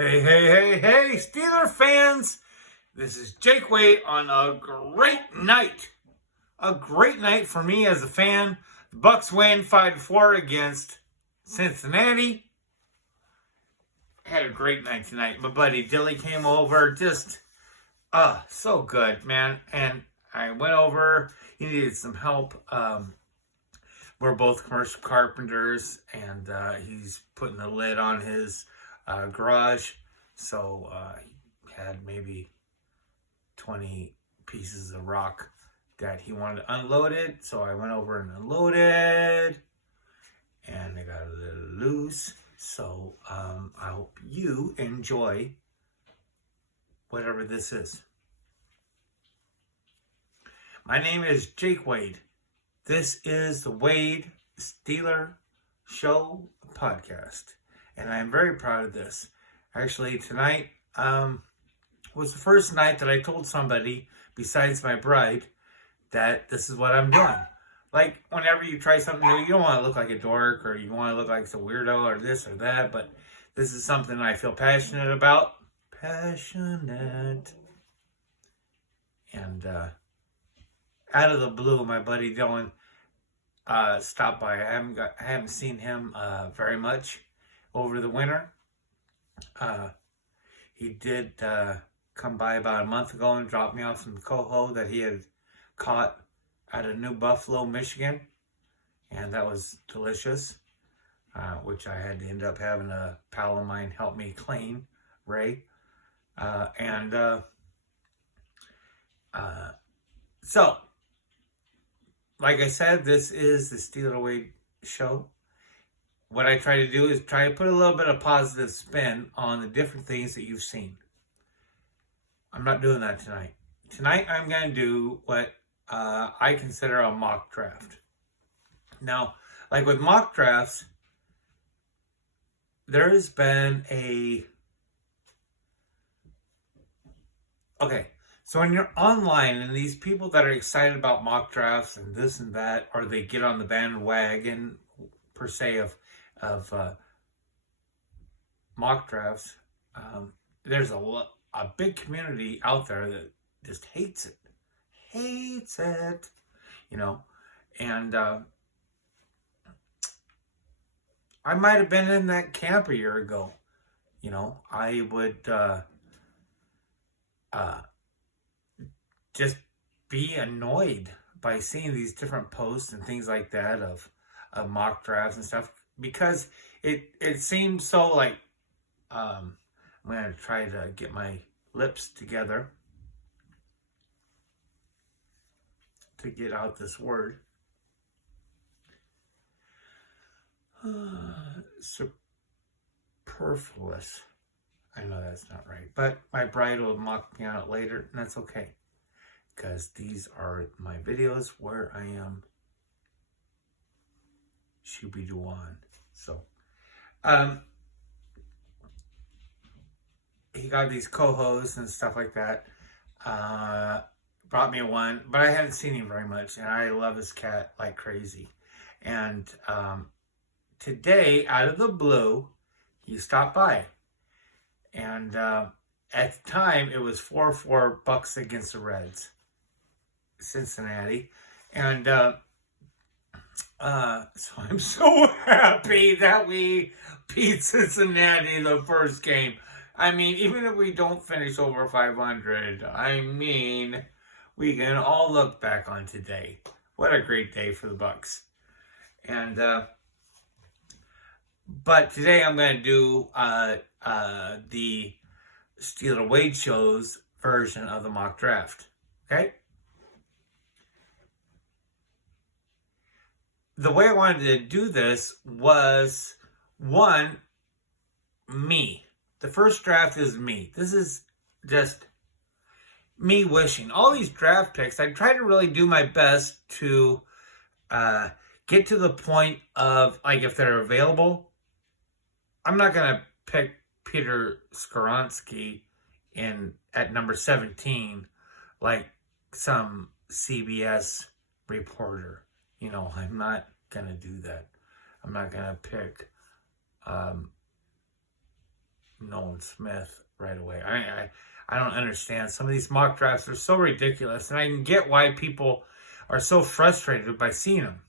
Hey, Steeler fans! This is Jake Wade on a great night. A great night for me as a fan. The Bucs win 5-4 against Cincinnati. Had a great night tonight. My buddy Dilly came over. Just, so good, man. And I went over. He needed some help. We're both commercial carpenters, and he's putting a lid on his garage. So he had maybe 20 pieces of rock that he wanted unloaded. So I went over and unloaded, and I got a little loose. So I hope you enjoy whatever this is. My name is Jake Wade. This is the Wade Steeler Show podcast, and I'm very proud of this. Actually, tonight was the first night that I told somebody besides my bride that this is what I'm doing. Like, whenever you try something new, you don't want to look like a dork or you want to look like a weirdo or this or that, but this is something I feel passionate about. Passionate. And out of the blue, my buddy Dylan stopped by. I haven't seen him very much over the winter. He did come by about a month ago and drop me off some coho that he had caught out of New Buffalo, Michigan, and that was delicious, which I had to end up having a pal of mine help me clean, Ray. So, like I said, this is the Steeler Wade Show. What I try to do is try to put a little bit of positive spin on the different things that you've seen. I'm not doing that tonight. Tonight I'm going to do what I consider a mock draft. Now, like with mock drafts, there has been so when you're online and these people that are excited about mock drafts and this and that, or they get on the bandwagon per se of mock drafts, there's a big community out there that just hates it, and I might have been in that camp a year ago. I would just be annoyed by seeing these different posts and things like that of mock drafts and stuff, because it seems so like, I'm going to try to get my lips together to get out this word. Superfluous. I know that's not right, but my bride will mock me on it later, and that's okay, because these are my videos where I am shooby-doo-on. So, he got these cohos and stuff like that. Brought me one, but I hadn't seen him very much, and I love this cat like crazy. And today, out of the blue, he stopped by. And at the time, it was 4-4 Bucs against the Reds, Cincinnati. And so I'm so happy that we beat Cincinnati the first game. I mean, even if we don't finish over 500, we can all look back on today. What a great day for the Bucs. And but today I'm going to do the Steeler Wade Show's version of the mock draft. Okay? The way I wanted to do this was, one, me. The first draft is me. This is just me wishing. All these draft picks, I try to really do my best to get to the point of, like, if they're available, I'm not going to pick Peter Skoronski at number 17 like some CBS reporter. I'm not going to do that. I'm not going to pick Nolan Smith right away. I don't understand. Some of these mock drafts are so ridiculous, and I can get why people are so frustrated by seeing them.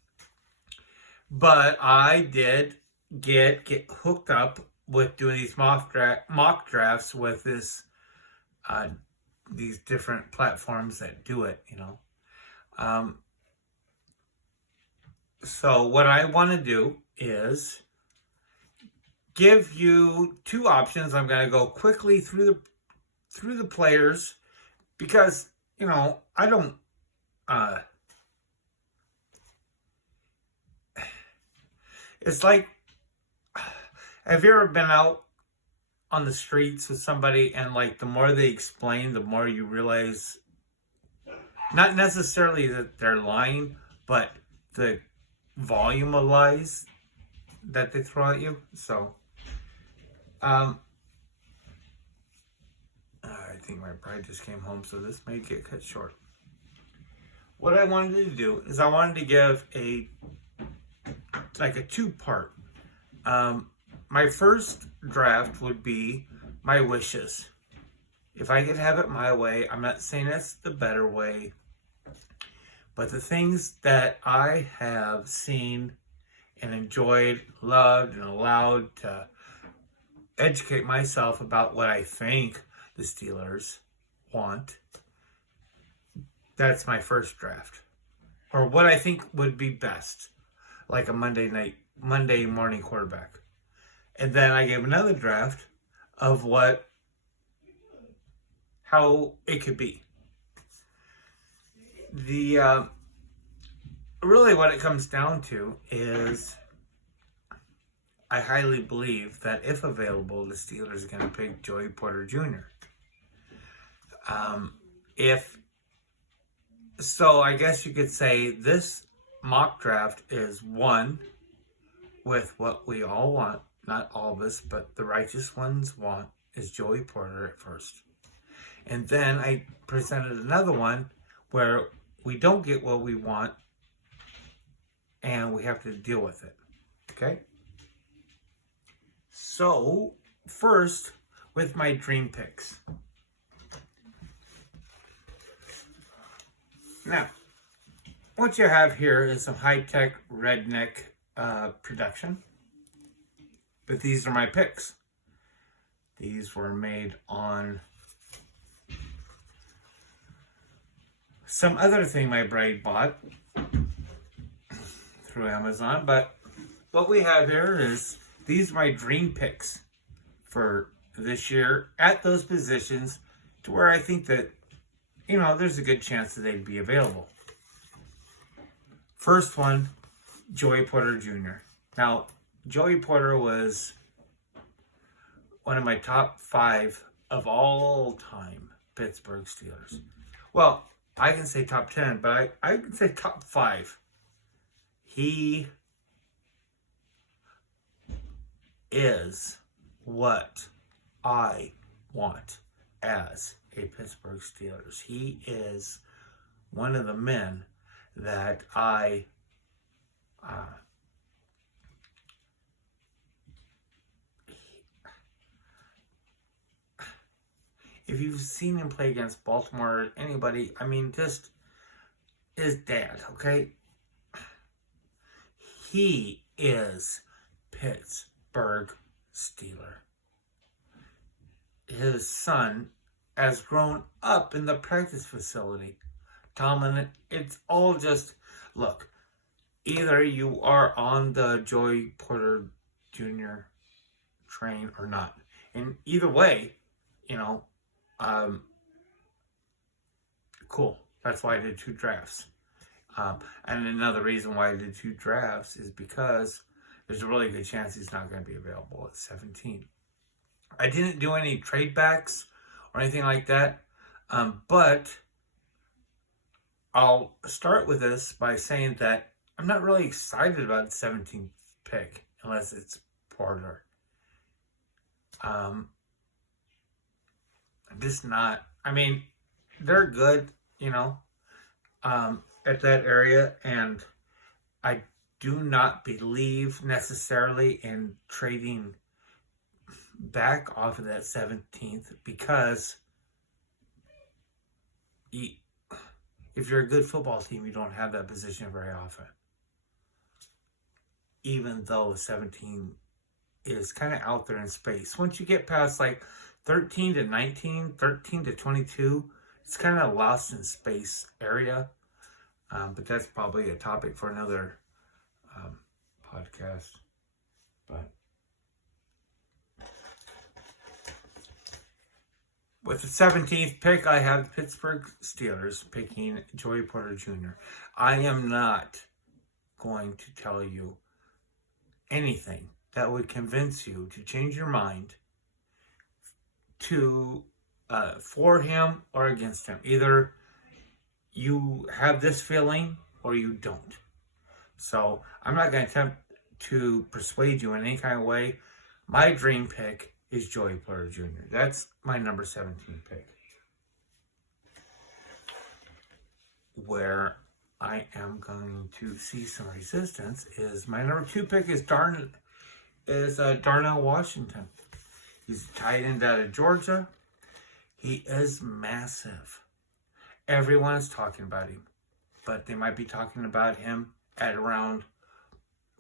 But I did get hooked up with doing these mock drafts with these different platforms that do it, So what I want to do is give you two options. I'm going to go quickly through the players because, I don't it's like, have you ever been out on the streets with somebody and like the more they explain, the more you realize not necessarily that they're lying, but the volume of lies that they throw at you. So I think my bride just came home, so this may get cut short. What I wanted to do is I wanted to give a two-part. My first draft would be my wishes. If I could have it my way, I'm not saying that's the better way, but the things that I have seen and enjoyed, loved, and allowed to educate myself about what I think the Steelers want, that's my first draft. Or what I think would be best, like a Monday morning quarterback. And then I gave another draft of how it could be. Really what it comes down to is I highly believe that if available, the Steelers are going to pick Ji'ayir Porter Jr. So I guess you could say this mock draft is one with what we all want, not all of us, but the righteous ones want, is Ji'ayir Porter at first. And then I presented another one where we don't get what we want and we have to deal with it. Okay? So, first, with my dream picks. Now, what you have here is some high-tech redneck production. But these are my picks. These were made on some other thing my bride bought through Amazon. But what we have here is these are my dream picks for this year at those positions to where I think that, there's a good chance that they'd be available. First one, Ji'ayir Porter Jr. Now, Ji'ayir Porter was one of my top 5 of all time Pittsburgh Steelers. Well, I can say top 10, but I can say top 5. He is what I want as a Pittsburgh Steelers. He is one of the men that if you've seen him play against Baltimore, anybody, just his dad, okay? He is Pittsburgh Steeler. His son has grown up in the practice facility. Tomlin, it's all just, look, either you are on the Ji'ayir Porter Jr. train or not. And either way, cool. That's why I did 2 drafts. And another reason why I did 2 drafts is because there's a really good chance he's not going to be available at 17. I didn't do any trade backs or anything like that. But I'll start with this by saying that I'm not really excited about the 17th pick unless it's Porter. I'm just not. They're good, at that area, and I do not believe necessarily in trading back off of that 17th because if you're a good football team, you don't have that position very often. Even though 17 is kind of out there in space. Once you get past like 13 to 19, 13 to 22, it's kind of lost in space area. But that's probably a topic for another podcast. But with the 17th pick, I have the Pittsburgh Steelers picking Ji'ayir Porter Jr. I am not going to tell you anything that would convince you to change your mind to for him or against him. Either you have this feeling or you don't. So I'm not going to attempt to persuade you in any kind of way. My dream pick is Ji'ayir Porter Jr. That's my number 17 pick. Where I am going to see some resistance is my number 2 pick is Darnell Washington. He's tight end out of Georgia. He is massive. Everyone is talking about him, but they might be talking about him at around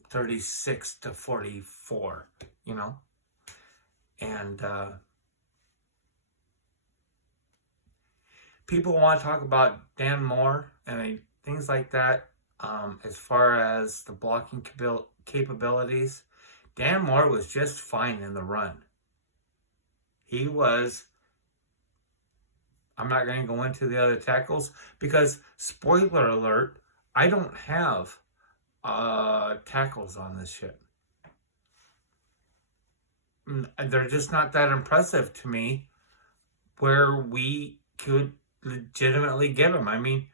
36 to 44, you know? And people want to talk about Dan Moore and things like that as far as the blocking capabilities. Dan Moore was just fine in the run. He was... I'm not going to go into the other tackles because, spoiler alert, I don't have tackles on this ship. They're just not that impressive to me where we could legitimately get them. I mean,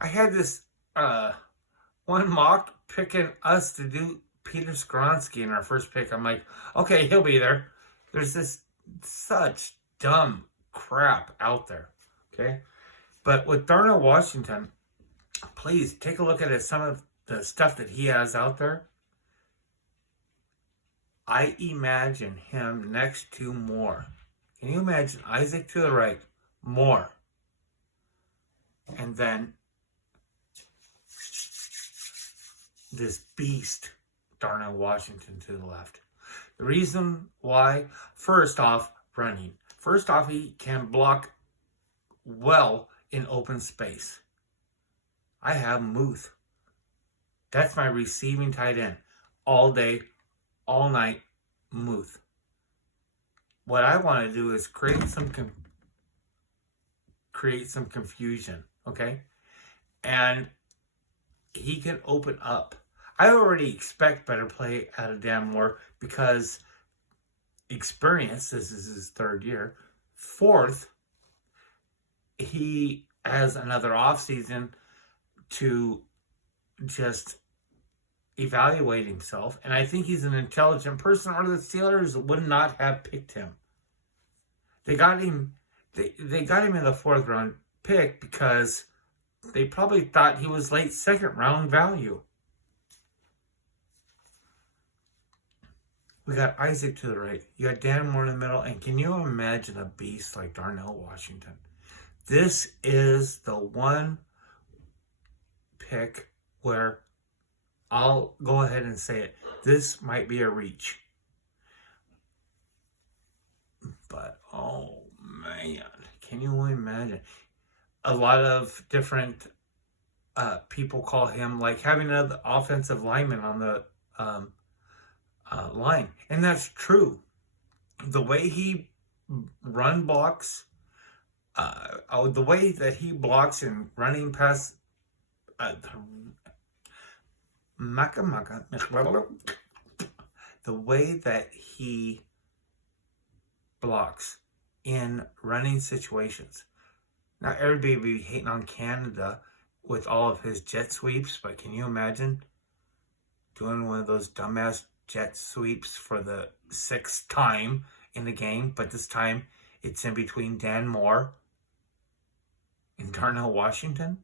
I had this one mock picking us to do Peter Skronsky in our first pick. I'm like, okay, he'll be there. There's this such dumb crap out there, okay? But with Darnell Washington, please take a look at some of the stuff that he has out there. I imagine him next to Moore. Can you imagine Isaac to the right, Moore, and then this beast, Darnell Washington, to the left? The reason why, first off, running. First off, he can block well in open space. I have Muth. That's my receiving tight end. All day, all night, Muth. What I want to do is create some confusion, okay? And he can open up. I already expect better play out of Dan Moore because experience, this is his 3rd year. 4th, he has another offseason to just evaluate himself. And I think he's an intelligent person, or the Steelers would not have picked him. They got him in the 4th round pick because they probably thought he was late 2nd round value. We got Isaac to the right. You got Dan Moore in the middle. And can you imagine a beast like Darnell Washington? This is the one pick where I'll go ahead and say it. This might be a reach. But, oh, man. Can you imagine? A lot of different people call him like having another offensive lineman on the line. And that's true. The way he run blocks, the way that he blocks and running past the way that he blocks in running situations. Now, everybody will be hating on Canada with all of his jet sweeps, but can you imagine doing one of those dumbass jet sweeps for the 6th time in the game, but this time it's in between Dan Moore and Darnell Washington?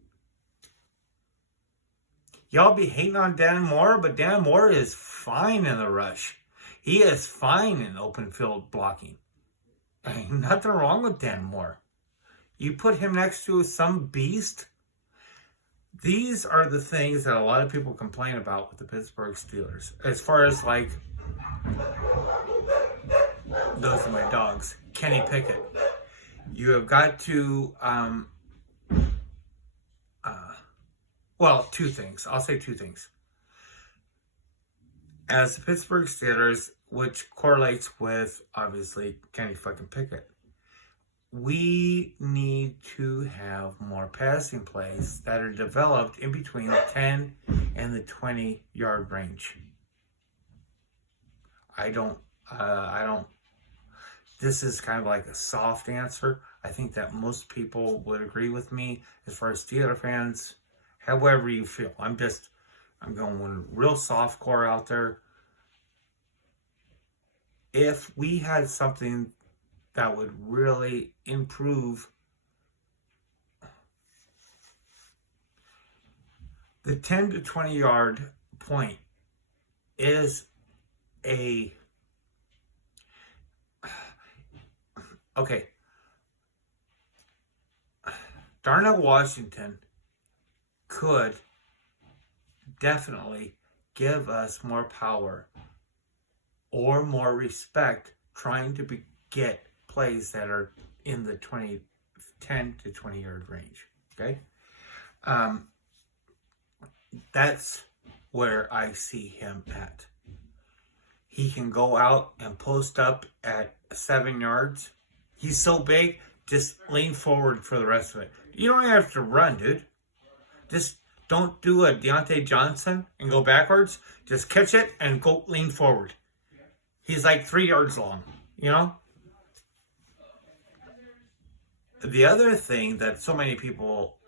Y'all be hating on Dan Moore, but Dan Moore is fine in the rush. He is fine in open field blocking. Ain't nothing wrong with Dan Moore. You put him next to some beast. These are the things that a lot of people complain about with the Pittsburgh Steelers. As far as like, those are my dogs. Kenny Pickett. You have got to, well, two things. I'll say two things. As the Pittsburgh Steelers, which correlates with, obviously, Kenny fucking Pickett, we need to have more passing plays that are developed in between the 10 and the 20-yard range. I don't, this is kind of like a soft answer. I think that most people would agree with me as far as Steeler fans, however you feel. I'm going real soft core out there. If we had something that would really improve the 10 to 20 yard point is okay. Darnell Washington could definitely give us more power or more respect trying to get plays that are in the 10 to 20 yard range. Okay? That's where I see him at. He can go out and post up at 7 yards. He's so big, just lean forward for the rest of it. You don't have to run, dude. Just don't do a Deontay Johnson and go backwards. Just catch it and go lean forward. He's like 3 yards long, you know? The other thing that so many people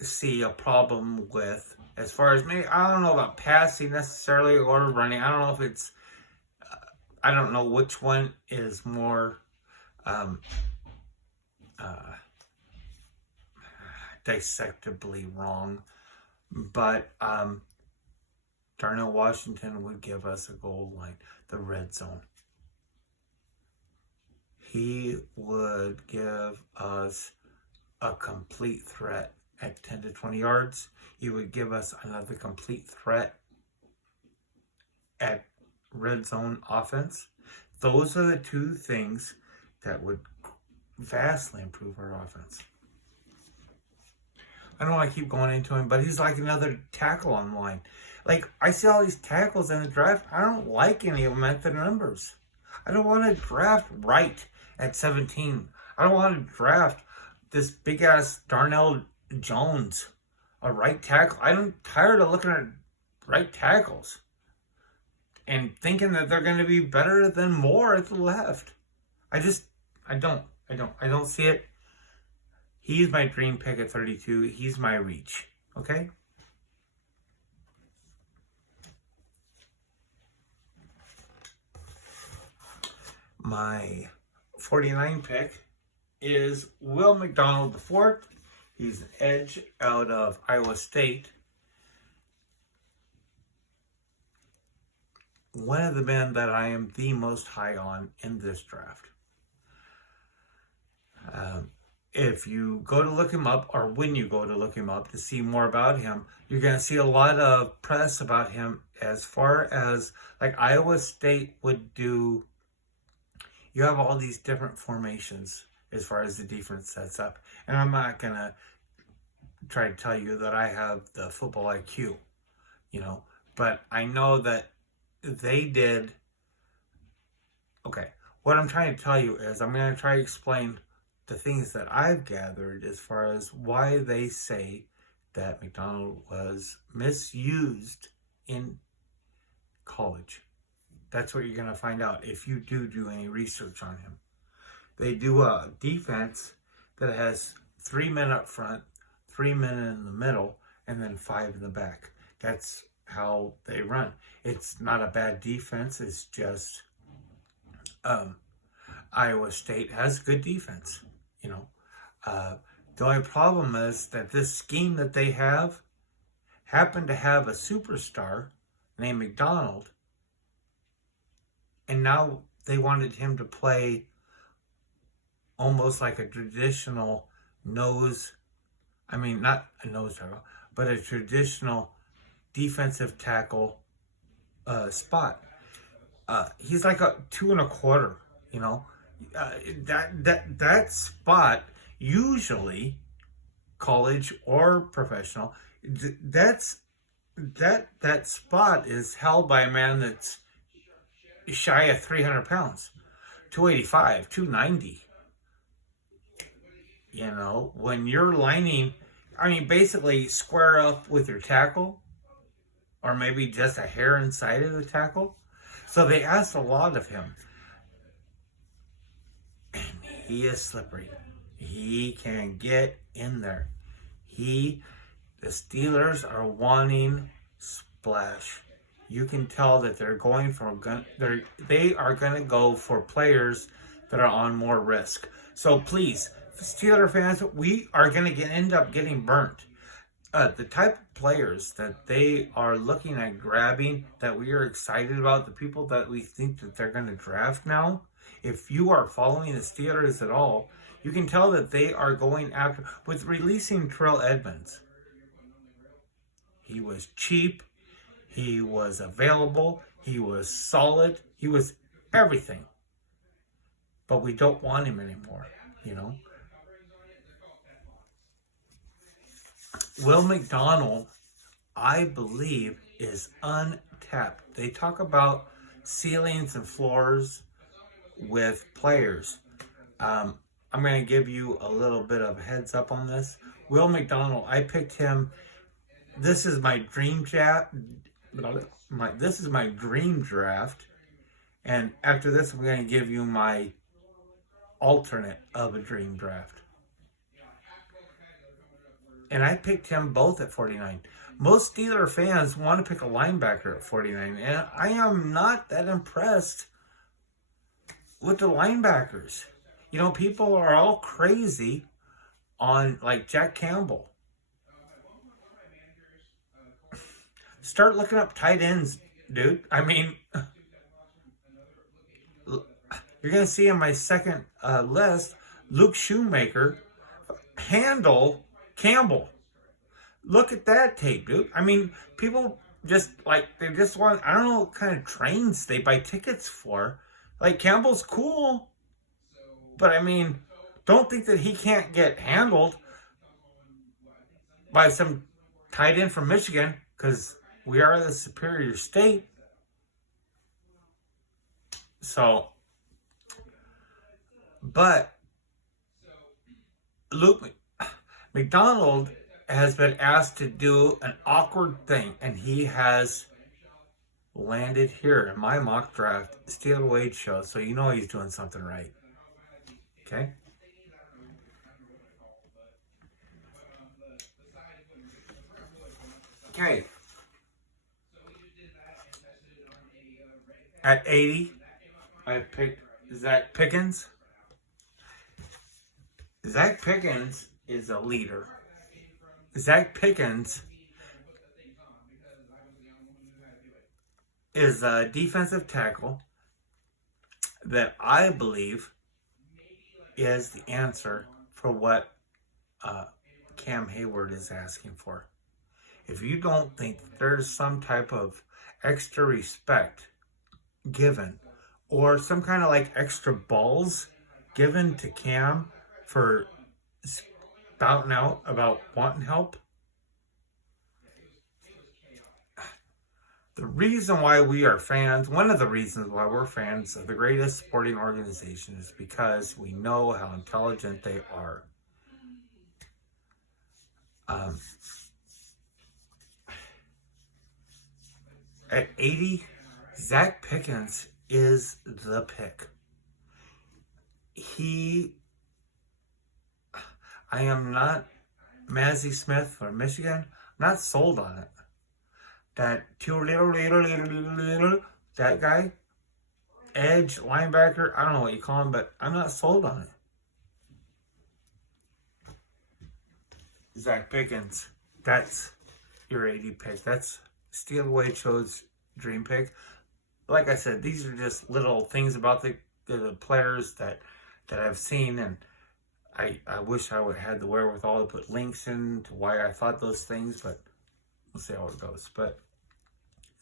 see a problem with, as far as maybe, I don't know about passing necessarily or running. I don't know if it's, I don't know which one is more dissectably wrong, but Darnell Washington would give us a goal line, the red zone. He would give us a complete threat at 10 to 20 yards. He would give us another complete threat at red zone offense. Those are the two things that would vastly improve our offense. I don't want to keep going into him, but he's like another tackle on the line. Like, I see all these tackles in the draft. I don't like any of them at the numbers. I don't want to draft Wright at 17. I don't want to draft this big-ass Darnell Jones, a right tackle. I'm tired of looking at right tackles and thinking that they're going to be better than Moore at the left. I don't see it. He's my dream pick at 32. He's my reach. Okay? My 49 pick is Will McDonald IV. He's an edge out of Iowa State. One of the men that I am the most high on in this draft. If you go to look him up, or when you go to look him up to see more about him, you're going to see a lot of press about him as far as like Iowa State would do. You have all these different formations as far as the defense sets up. And I'm not going to try to tell you that I have the football IQ, you know, but I know that they did. Okay, what I'm trying to tell you is I'm going to try to explain the things that I've gathered as far as why they say that McDonald was misused in college. That's what you're going to find out if you do any research on him. They do a defense that has 3 men up front, 3 men in the middle, and then 5 in the back. That's how they run. It's not a bad defense. It's just Iowa State has good defense. You know, the only problem is that this scheme that they have happened to have a superstar named McDonald And now they wanted him to play almost like a traditional nose, not a nose tackle, but a traditional defensive tackle spot. He's like a 2 1/4, you know. That spot, usually college or professional, that spot is held by a man that's shy of 300 pounds, 285, 290. You know, when you're lining, basically square up with your tackle, or maybe just a hair inside of the tackle. So they asked a lot of him. And he is slippery. He can get in there. The Steelers are wanting splash. You can tell that they're going for they are going to go for players that are on more risk. So please, Steeler fans, we are going to end up getting burnt. The type of players that they are looking at grabbing, that we are excited about, the people that we think that they're going to draft now, if you are following the Steelers at all, you can tell that they are going after, with releasing Terrell Edmunds. He was cheap, he was available, he was solid, he was everything. But we don't want him anymore, you know. Will McDonald, I believe, is untapped. They talk about ceilings and floors with players. I'm going to give you a little bit of a heads up on this. Will McDonald, I picked him. This is my dream draft. This is my dream draft. And after this, I'm going to give you my alternate of a dream draft. And I picked him both at 49. Most Steeler fans want to pick a linebacker at 49. And I am not that impressed with the linebackers. You know, people are all crazy on, like, Jack Campbell. Start looking up tight ends, dude. You're going to see in my second list, Luke Schoonmaker handle Campbell. Look at that tape, dude. People just, they just want, I don't know what kind of trains they buy tickets for. Like, Campbell's cool, but don't think that he can't get handled by some tight end from Michigan, because we are the superior state. So, but Luke McDonald has been asked to do an awkward thing, and he has landed here in my mock draft Steeler Wade show, so you know he's doing something right. Okay? Okay. At 80, I picked Zach Pickens. Zach Pickens is a leader. Zach Pickens is a defensive tackle that I believe is the answer for what Cam Hayward is asking for. If you don't think there's some type of extra respect given, or some kind of extra balls given to Cam for spouting out about wanting help, the reason why we are fans, one of the reasons why we're fans of the greatest sporting organization, is because we know how intelligent they are. At 80, Zach Pickens is the pick. I am not Mazi Smith from Michigan. I'm not sold on it. That that guy, edge, linebacker, I don't know what you call him, but I'm not sold on it. Zach Pickens, that's your 80 pick. That's Steelers Wade Show's dream pick. like I said, these are just little things about the players that I've seen, and I wish I would have had the wherewithal to put links in to why I thought those things, but we'll see how it goes. But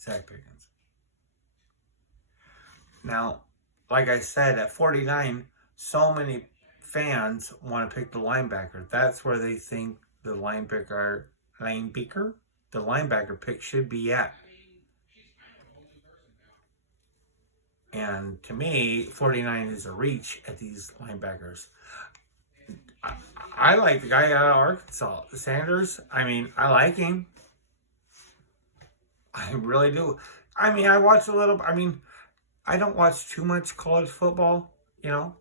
Zach Pickens. Now, like I said, at 49, so many fans want to pick the linebacker. That's where they think the linebacker pick should be at. And to me, 49 is a reach at these linebackers. I like the guy out of Arkansas, Sanders. I mean, I like him. I really do. I mean, I watch a little. I mean, I don't watch too much college football, you know.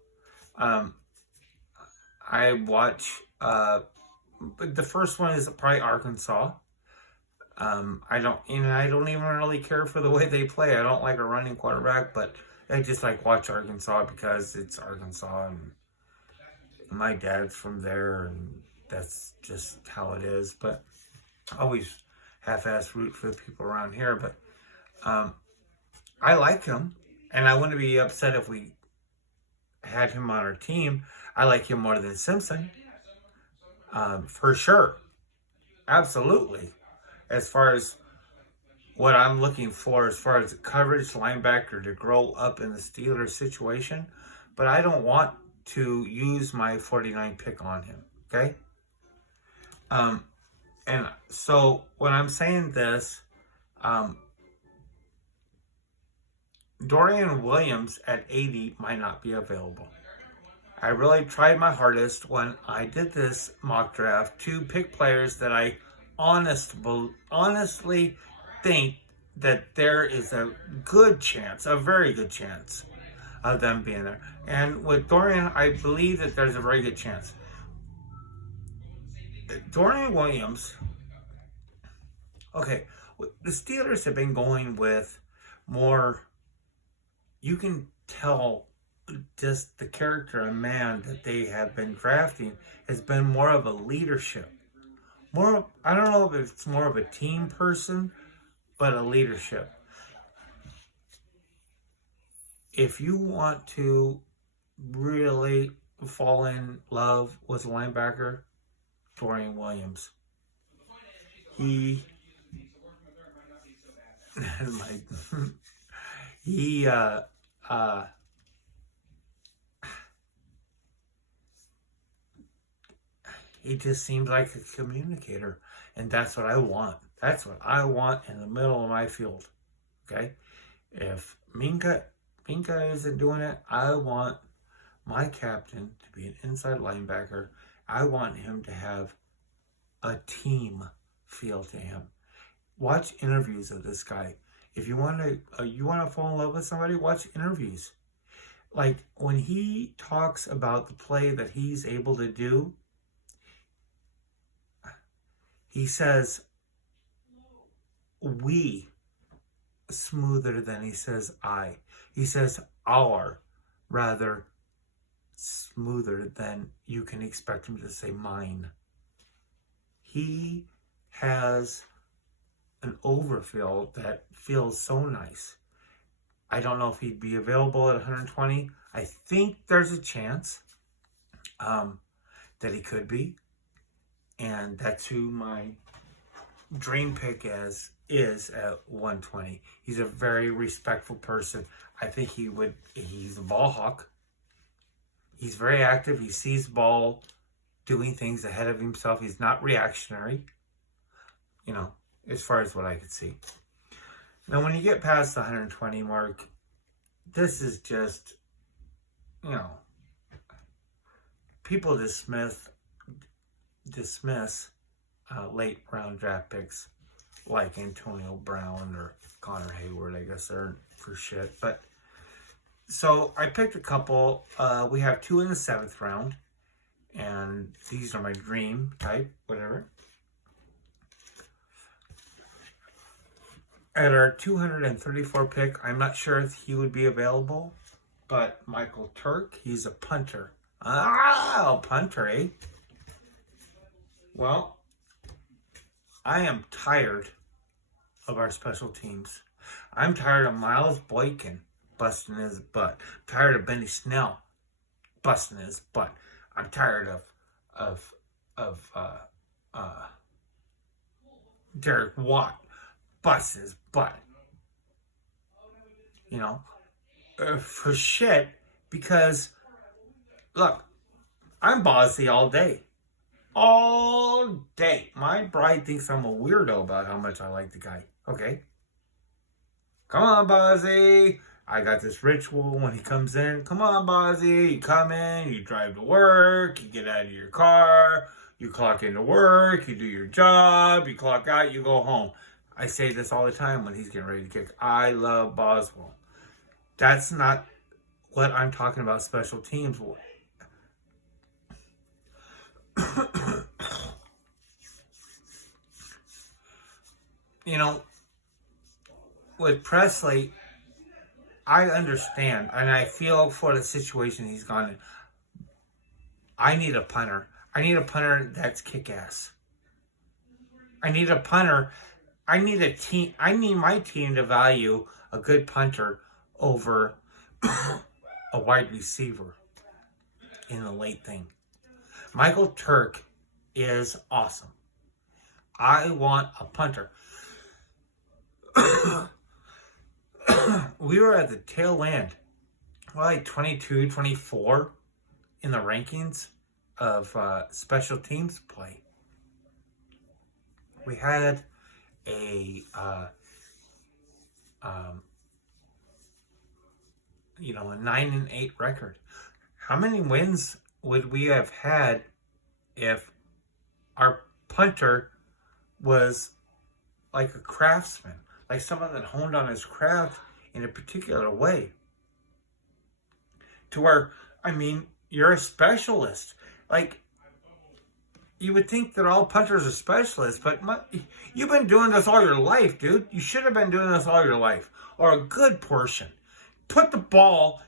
I watch. But the first one is probably Arkansas. I don't even really care for the way they play. I don't like a running quarterback, but I just like watch Arkansas because it's Arkansas, and my dad's from there, and that's just how it is. But I always half-ass root for the people around here. But I like him, and I wouldn't be upset if we had him on our team. I like him more than Simpson, for sure, absolutely. As far as what I'm looking for, as far as a coverage linebacker to grow up in the Steelers situation, but I don't want to use my 49 pick on him, okay? And so when I'm saying this, Dorian Williams at 80 might not be available. I really tried my hardest when I did this mock draft to pick players that I honestly think that there is a good chance, a very good chance of them being there. And with Dorian, I believe that there's a very good chance. Dorian Williams, okay, the Steelers have been going with more, you can tell just the character and man that they have been drafting has been more of a leadership. More, I don't know if it's more of a team person, but a leadership. If you want to really fall in love with a linebacker, Dorian Williams. He just seems like a communicator, and that's what I want. That's what I want in the middle of my field. Okay? If Minka isn't doing it, I want my captain to be an inside linebacker. I want him to have a team feel to him. Watch interviews of this guy. If you want to fall in love with somebody, watch interviews. Like when he talks about the play that he's able to do, he says we smoother than he says I. He says our rather smoother than you can expect him to say mine. He has an overfill that feels so nice. I don't know if he'd be available at 120. I think there's a chance that he could be. And that's who my dream pick is at 120. He's a very respectful person. I think he's a ball hawk. He's very active. He sees the ball doing things ahead of himself. He's not reactionary, as far as what I could see. Now, when you get past the 120 mark, this is just, people dismiss late round draft picks like Antonio Brown or Connor Hayward. I guess they're for shit. But so I picked a couple. We have 2 in the 7th round, and these are my dream type, whatever. At our 234 pick, I'm not sure if he would be available, but Micheal Turk, he's a punter. Punter, eh? Well, I am tired of our special teams. I'm tired of Miles Boykin busting his butt. I'm tired of Benny Snell busting his butt. I'm tired of Derek Watt busting his butt. You know, for shit, because look, I'm bossy all day. All day. My bride thinks I'm a weirdo about how much I like the guy. Okay. Come on, Bozzy. I got this ritual when he comes in. Come on, Bozzy. You come in, you drive to work, you get out of your car, you clock into work, you do your job, you clock out, you go home. I say this all the time when he's getting ready to kick. I love Boswell. That's not what I'm talking about special teams. You know, with Presley, I understand, and I feel for the situation he's gone in. I need a punter. I need a punter that's kick-ass. I need a punter. I need a team. I need my team to value a good punter over a wide receiver in the late thing. Michael Turk is awesome. I want a punter. We were at the tail end, like 22, 24 in the rankings of special teams play. We had a 9-8 record. How many wins would we have had if our punter was like a craftsman, like someone that honed on his craft in a particular way? To where, you're a specialist. Like, you would think that all punters are specialists, but you've been doing this all your life, dude. You should have been doing this all your life, or a good portion. Kick the ball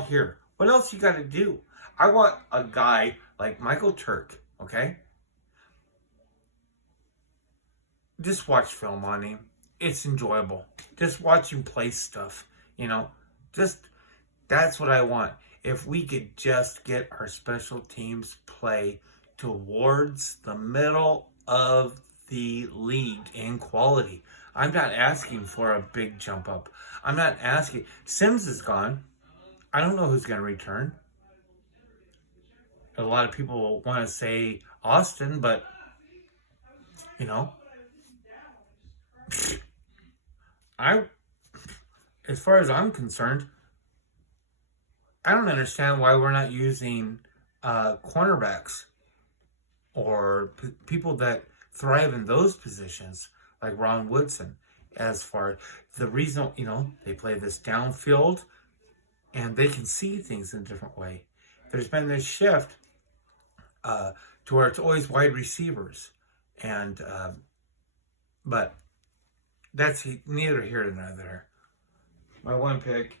here. What else you got to do? I want a guy like Michael Turk, okay? Just watch film on him. It's enjoyable. Just watch him play stuff, that's what I want. If we could just get our special teams play towards the middle of the league in quality. I'm not asking for a big jump up. I'm not asking. Sims is gone. I don't know who's going to return. A lot of people want to say Austin, but, as far as I'm concerned, I don't understand why we're not using cornerbacks or people that thrive in those positions, like Ron Woodson. As far as the reason, they play this downfield and they can see things in a different way. There's been this shift to where it's always wide receivers, and but that's neither here nor there. My one pick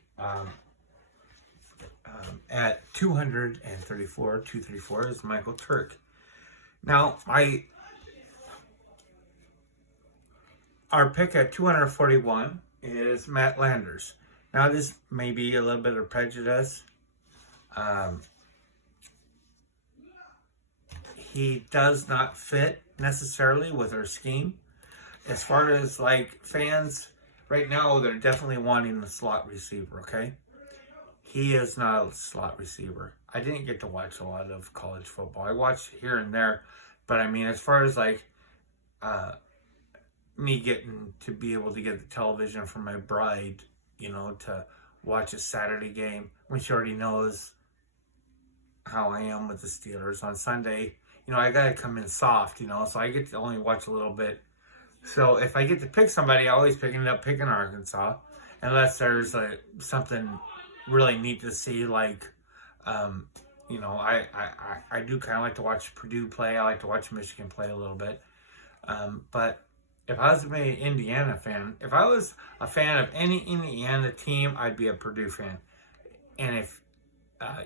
at 234 is Michael Turk. Now, our pick at 241 is Matt Landers. Now, this may be a little bit of prejudice. He does not fit necessarily with our scheme. As far as fans, right now they're definitely wanting the slot receiver, okay? He is not a slot receiver. I didn't get to watch a lot of college football. I watched here and there, but as far as me getting to be able to get the television for my bride, to watch a Saturday game, when she already knows how I am with the Steelers on Sunday, I got to come in soft, so I get to only watch a little bit. So if I get to pick somebody, I always picking Arkansas, unless there's something really neat to see, I do kind of like to watch Purdue play. I like to watch Michigan play a little bit. But if I was an Indiana fan, if I was a fan of any Indiana team, I'd be a Purdue fan. And if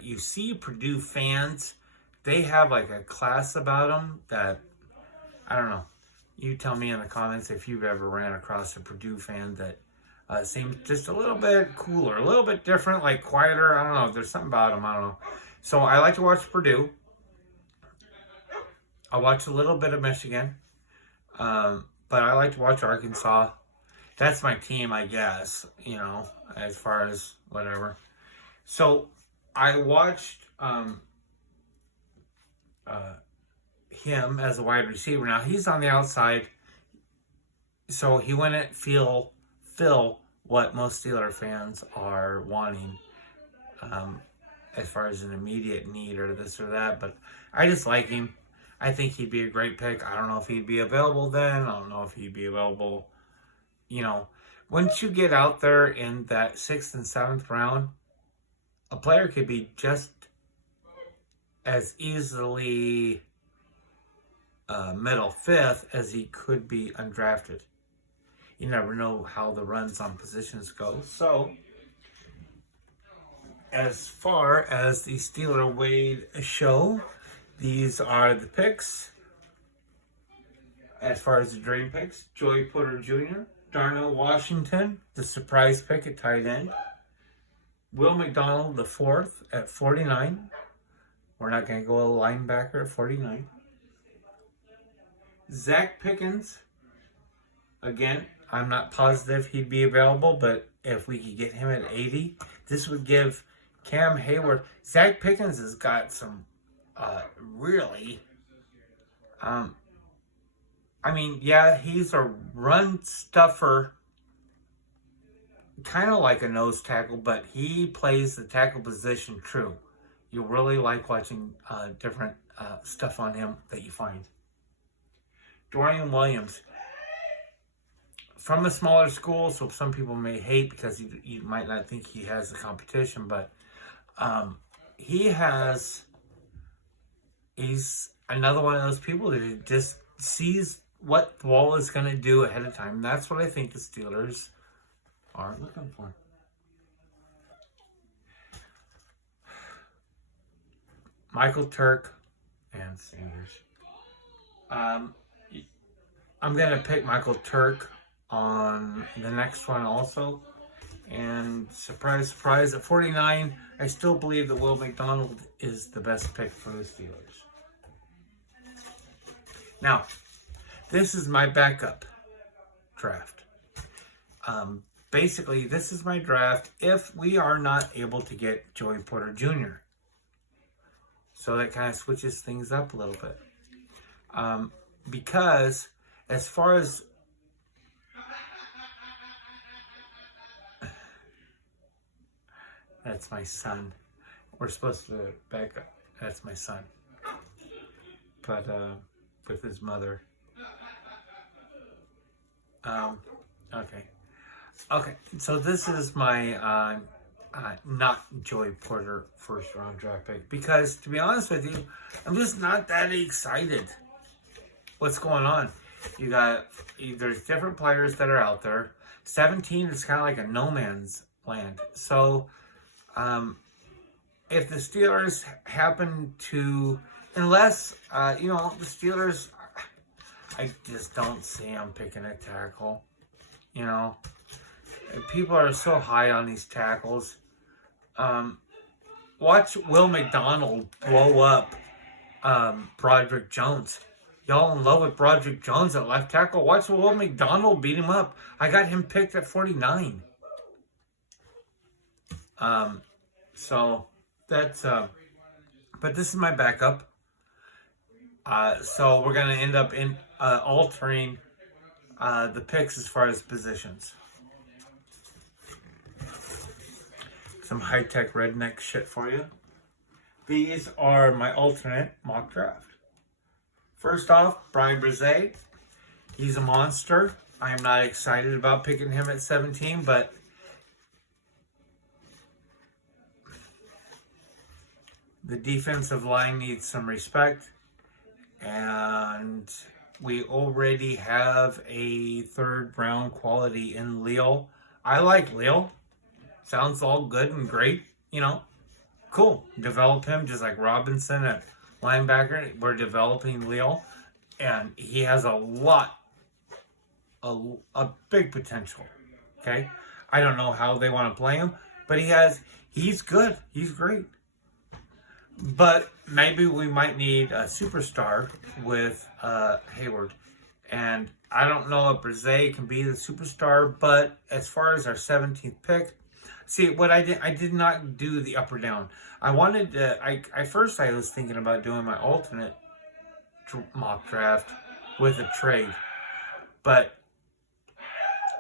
you see Purdue fans, they have a class about them that, I don't know. You tell me in the comments if you've ever ran across a Purdue fan that Seems just a little bit cooler, a little bit different, like quieter. I don't know. There's something about him. I don't know. So I like to watch Purdue. I watch a little bit of Michigan. But I like to watch Arkansas. That's my team, I guess, you know, as far as whatever. So I watched him as a wide receiver. Now he's on the outside, so he wouldn't fill what most Steeler fans are wanting, as far as an immediate need or this or that. But I just like him. I think he'd be a great pick. I don't know if he'd be available then. I don't know if he'd be available. You know, once you get out there in that 6th and 7th round, a player could be just as easily middle 5th as he could be undrafted. You never know how the runs on positions go. So, as far as the Steeler Wade show, these are the picks. As far as the dream picks, Joey Porter Jr., Darnell Washington, the surprise pick at tight end. Will McDonald, the 4th at 49. We're not going to go a linebacker at 49. Zach Pickens, again, I'm not positive he'd be available, but if we could get him at 80, this would give Cam Hayward. Zach Pickens has got some really, I mean, yeah, he's a run stuffer, kind of like a nose tackle, but he plays the tackle position true. You'll really like watching different stuff on him that you find. Dorian Williams, from a smaller school, so some people may hate because you might not think he has the competition, but he's another one of those people that just sees what the ball is going to do ahead of time. And that's what I think the Steelers are looking for. Micheal, Turk, and Sanders. I'm going to pick Micheal, Turk on the next one also. And surprise, surprise, at 49, I still believe that Will McDonald is the best pick for the Steelers. Now, this is my backup draft. Basically, this is my draft if we are not able to get Joey Porter Jr. So that kind of switches things up a little bit. Because as far as that's my son. We're supposed to back up. That's my son. But with his mother. Okay. So this is my not Joey Porter first round draft pick, because to be honest with you, I'm just not that excited. What's going on? There's different players that are out there. 17 is kind of like a no man's land. So if the Steelers happen to, unless the Steelers, I just don't see them picking a tackle. You know, people are so high on these tackles. Watch Will McDonald blow up Broderick Jones. Y'all in love with Broderick Jones at left tackle? Watch Will McDonald beat him up. I got him picked at 49. So that's but this is my backup. So we're gonna end up in altering the picks as far as positions. Some high-tech redneck shit for you. These are my alternate mock draft. First off, Bresee. He's a monster. I am not excited about picking him at 17, but the defensive line needs some respect. And we already have a 3rd round quality in Leo. I like Leo. Sounds all good and great, Cool. Develop him just like Robinson at linebacker. We're developing Leo, and he has a big potential. Okay. I don't know how they want to play him, but he's good. He's great. But maybe we might need a superstar with Hayward. And I don't know if Bresee can be the superstar, but as far as our 17th pick, see, what I did not do the up or down. I wanted to, first I was thinking about doing my alternate mock draft with a trade. But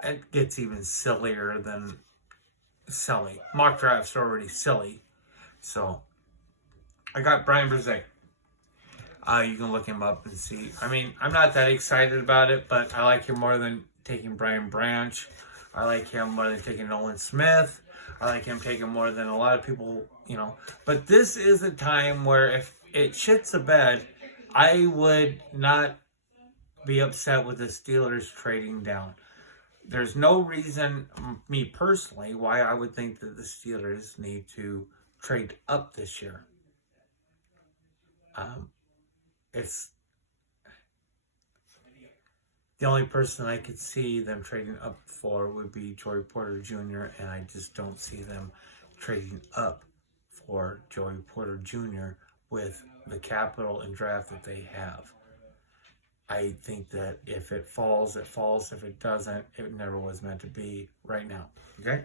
it gets even sillier than silly. Mock draft's already silly. So, I got Brian Bresee. You can look him up and see. I mean, I'm not that excited about it, but I like him more than taking Brian Branch. I like him more than taking Nolan Smith. I like him taking more than a lot of people, you know. But this is a time where if it shits the bed, I would not be upset with the Steelers trading down. There's no reason, me personally, why I would think that the Steelers need to trade up this year. It's the only person I could see them trading up for would be Ji'ayir Porter Jr., and I just don't see them trading up for Ji'ayir Porter Jr. with the capital and draft that they have. I think that if it falls, it falls. If it doesn't, it never was meant to be right now. Okay?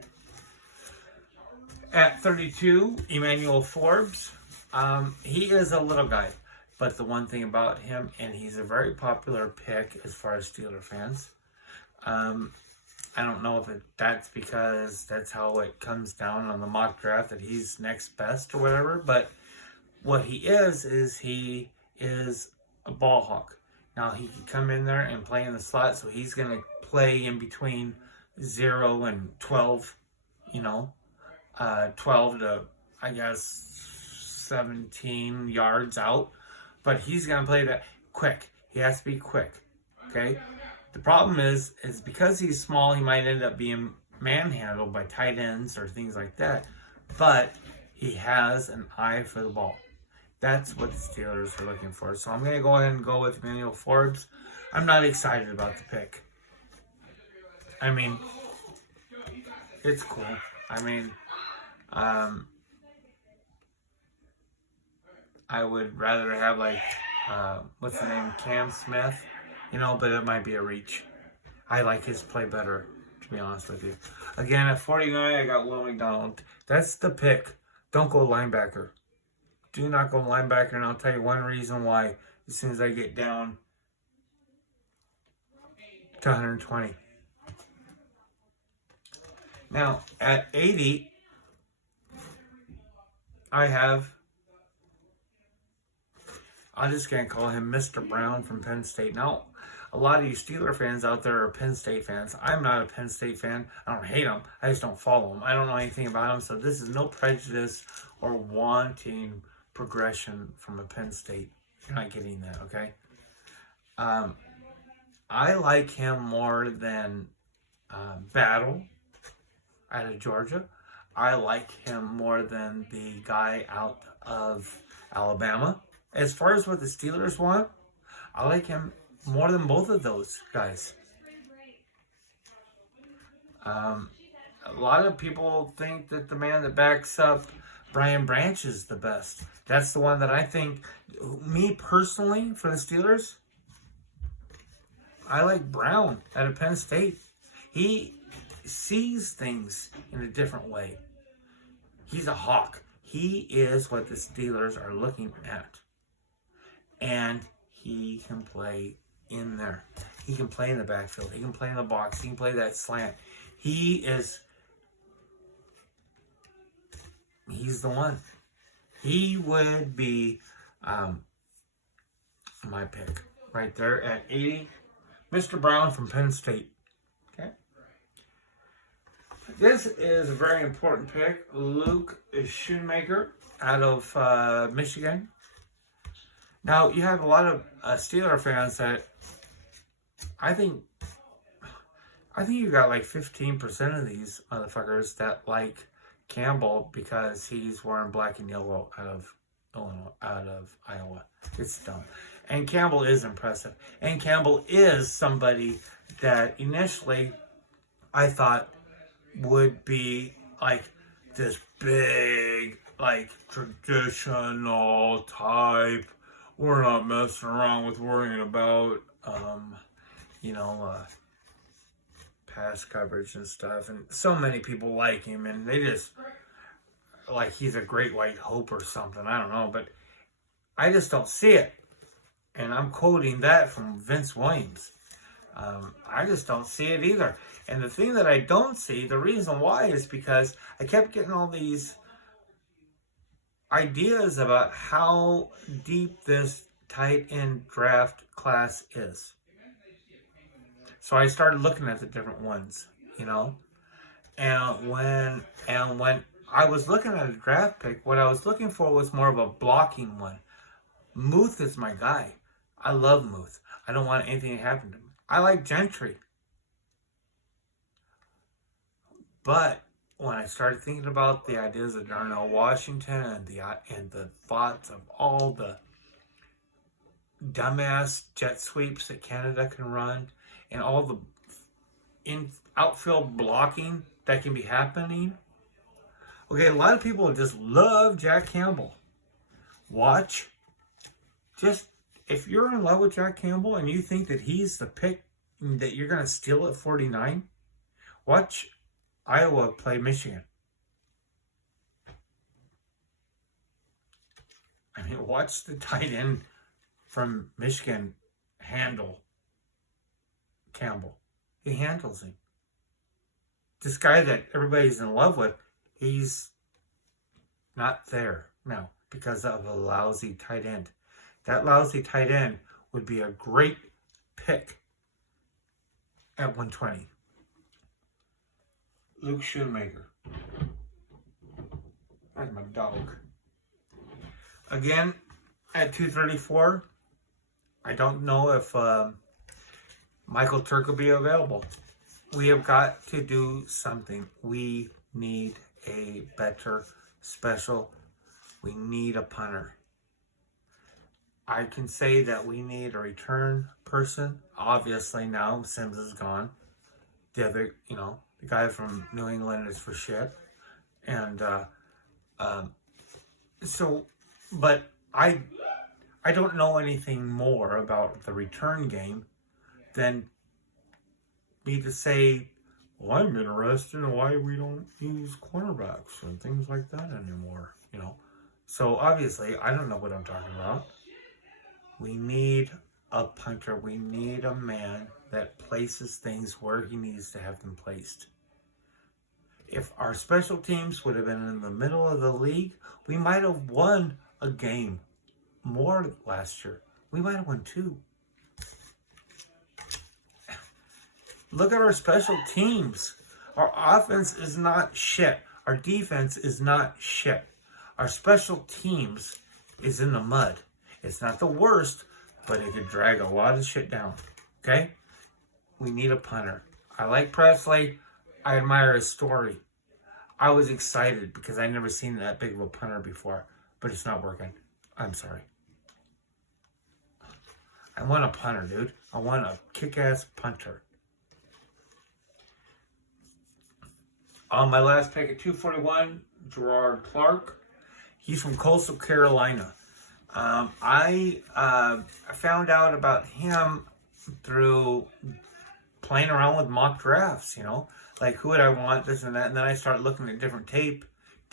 At 32, Emmanuel Forbes. He is a little guy. But the one thing about him, and he's a very popular pick as far as Steeler fans. I don't know if that's because that's how it comes down on the mock draft, that he's next best or whatever. But what he is he is a ball hawk. Now, he can come in there and play in the slot, so he's going to play in between 0 and 12, 12 to, I guess, 17 yards out. But he's going to play that quick. He has to be quick, okay? The problem is because he's small, he might end up being manhandled by tight ends or things like that. But he has an eye for the ball. That's what the Steelers are looking for. So I'm going to go ahead and go with Emmanuel Forbes. I'm not excited about the pick. I mean, it's cool. I mean, I would rather have, like, what's the name, Cam Smith, but it might be a reach. I like his play better, to be honest with you. Again, at 49, I got Will McDonald. That's the pick. Don't go linebacker. Do not go linebacker, and I'll tell you one reason why as soon as I get down to 120. Now, at 80, I'm just going to call him Mr. Brown from Penn State. Now, a lot of you Steeler fans out there are Penn State fans. I'm not a Penn State fan. I don't hate them. I just don't follow them. I don't know anything about them. So this is no prejudice or wanting progression from a Penn State. You're not getting that, okay? I like him more than Battle out of Georgia. I like him more than the guy out of Alabama. As far as what the Steelers want, I like him more than both of those guys. A lot of people think that the man that backs up Brian Branch is the best. That's the one that I think, me personally, for the Steelers, I like Brown out of Penn State. He sees things in a different way. He's a hawk. He is what the Steelers are looking at. And he can play in there. He can play in the backfield. He can play in the box. He can play that slant. He's the one. He would be my pick right there at 80. Mr. Brown from Penn State. Okay. This is a very important pick. Luke Schoonmaker out of Michigan. Now, you have a lot of Steeler fans that I think you got like 15% of these motherfuckers that like Campbell because he's wearing black and yellow out of Iowa. It's dumb. And Campbell is impressive. And Campbell is somebody that initially I thought would be like this big, like traditional type. We're not messing around with worrying about, you know, pass coverage and stuff. And so many people like him, and they just, like he's a great white hope or something. I don't know, but I just don't see it. And I'm quoting that from Vince Williams. I just don't see it either. And the thing that I don't see, the reason why is because I kept getting all these ideas about how deep this tight end draft class is. So I started looking at the different ones, you know. And when I was looking at a draft pick, what I was looking for was more of a blocking one. Muth is my guy. I love Muth. I don't want anything to happen to him. I like Gentry. But when I started thinking about the ideas of Darnell Washington and the thoughts of all the dumbass jet sweeps that Canada can run and all the outfield blocking that can be happening. Okay, a lot of people just love Jack Campbell. Watch. Just, if you're in love with Jack Campbell and you think that he's the pick that you're going to steal at 49, watch Iowa play Michigan. I mean, watch the tight end from Michigan handle Campbell. He handles him. This guy that everybody's in love with, he's not there now because of a lousy tight end. That lousy tight end would be a great pick at 120. Luke Schoonmaker. That's my dog. Again, at 234, I don't know if Micheal Turk will be available. We have got to do something. We need a better special. We need a punter. I can say that we need a return person. Obviously now Sims is gone. The other, the guy from New England is for shit. And but I don't know anything more about the return game than me to say, well, I'm interested in why we don't use cornerbacks and things like that anymore, So obviously, I don't know what I'm talking about. We need a punter. We need a man that places things where he needs to have them placed. If our special teams would have been in the middle of the league, we might have won a game more last year. We might have won 2. Look at our special teams. Our offense is not shit. Our defense is not shit. Our special teams is in the mud. It's not the worst, but it could drag a lot of shit down. Okay? We need a punter. I like Presley. I admire his story. I was excited because I never seen that big of a punter before, but it's not working. I'm sorry. I want a punter, dude. I want a kick-ass punter. On my last pick at 241, Gerard Clark. He's from Coastal Carolina. I found out about him through playing around with mock drafts, like who would I want, this and that. And then I started looking at different tape.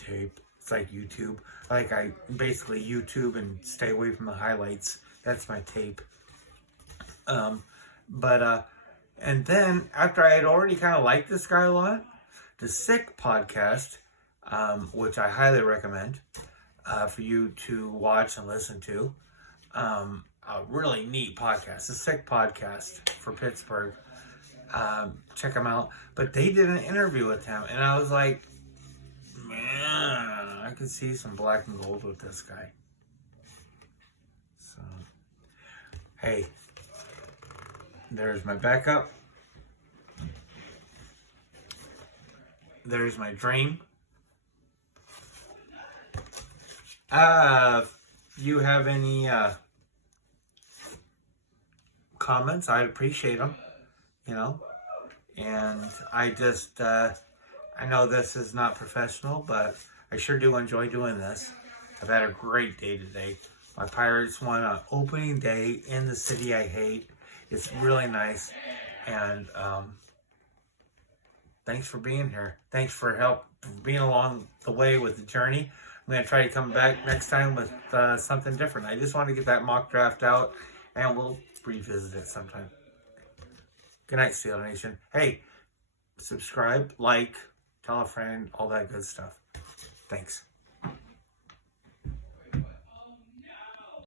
It's like YouTube. Like I basically YouTube and stay away from the highlights. That's my tape. And then after I had already kind of liked this guy a lot, the Sick podcast, which I highly recommend for you to watch and listen to. A really neat podcast, the Sick podcast for Pittsburgh. Check them out. But they did an interview with him, and I was like, man, I could see some black and gold with this guy. So, hey, there's my backup. There's my dream. If you have any comments, I'd appreciate them, And I just, I know this is not professional, but I sure do enjoy doing this. I've had a great day today. My Pirates won on opening day in the city I hate. It's really nice. And thanks for being here. Thanks for being along the way with the journey. I'm going to try to come back next time with something different. I just want to get that mock draft out, and we'll revisit it sometime. Good night, Steeler Nation. Hey, subscribe, like, tell a friend, all that good stuff. Thanks.